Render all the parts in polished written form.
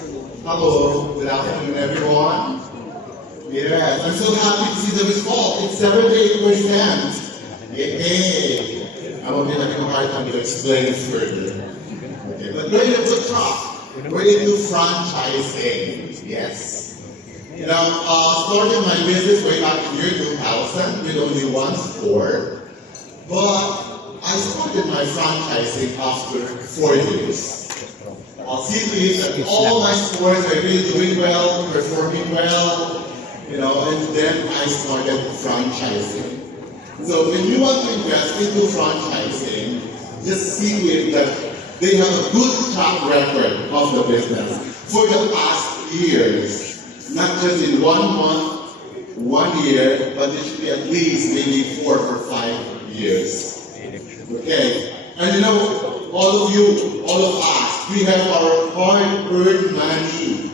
Hello, good afternoon, everyone. Yes, I'm so happy to see the result. It's 78%. Yay! I will be having a hard time to explain this further. Okay, but we're in a good track. We're into franchising. Yes. You know, starting my business way back in year 2000 with only one store, but I started my franchising after 4 years. I'll see to it that all my stores are really doing well, performing well, you know, and then I started franchising. So when you want to invest into franchising, just see to it that they have a good track record of the business for the past years, not just in 1 month, 1 year, but it should be at least maybe 4 or 5 years. Okay, and you know, all of you, all of us, we have our hard-earned money.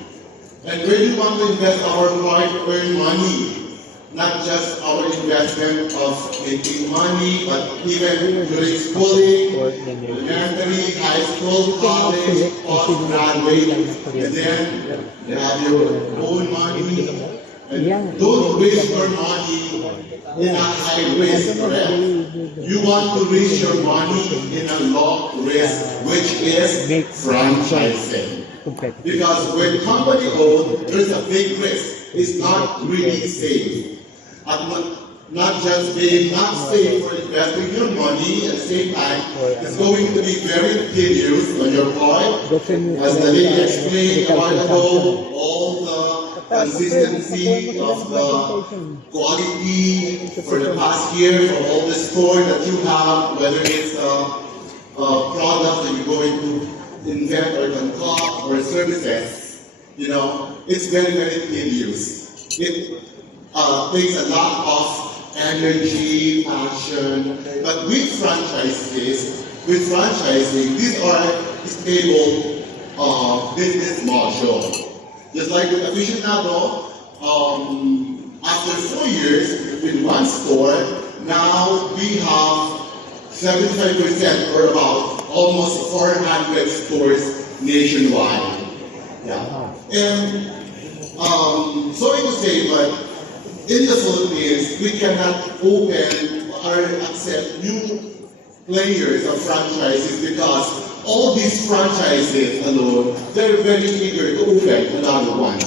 And where do we want to invest our hard-earned money? Not just our investment of making money, but even during schooling, elementary, high school, college, postgraduate, and then you have your own money. And don't waste your money in a high risk, correct? You want to risk your money in a low risk, which is franchising. Because when company owned, there's a big risk. It's not really safe. And not just being not safe for investing your money at the same time, it's going to be very tedious on your part. As the lady explained a while ago, all the consistency of the quality for the past year for all the store that you have, whether it's products that you're going to invent or concoct or services, you know, it's very, very tedious. It takes a lot of energy, passion, but with franchising, these are stable business model. Just like with Aficionado, after 4 years with one store, now we have 75% or about almost 400 stores nationwide. Yeah. And sorry to say, but in the Philippines, we cannot open or accept new players of franchises because all these franchises alone, they're very eager to open another one.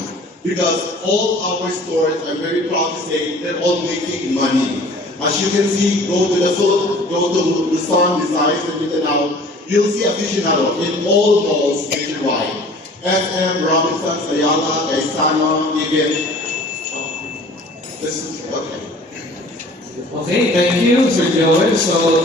Because all our stores, I'm very proud to say, they're all making money. As you can see, go to Luzon, Visayas, and Mindanao, you'll see Aficionado in all malls nationwide. SM, Robinsons, Ayala, Gaisano, even okay. Okay, thank you, Sir Joel. So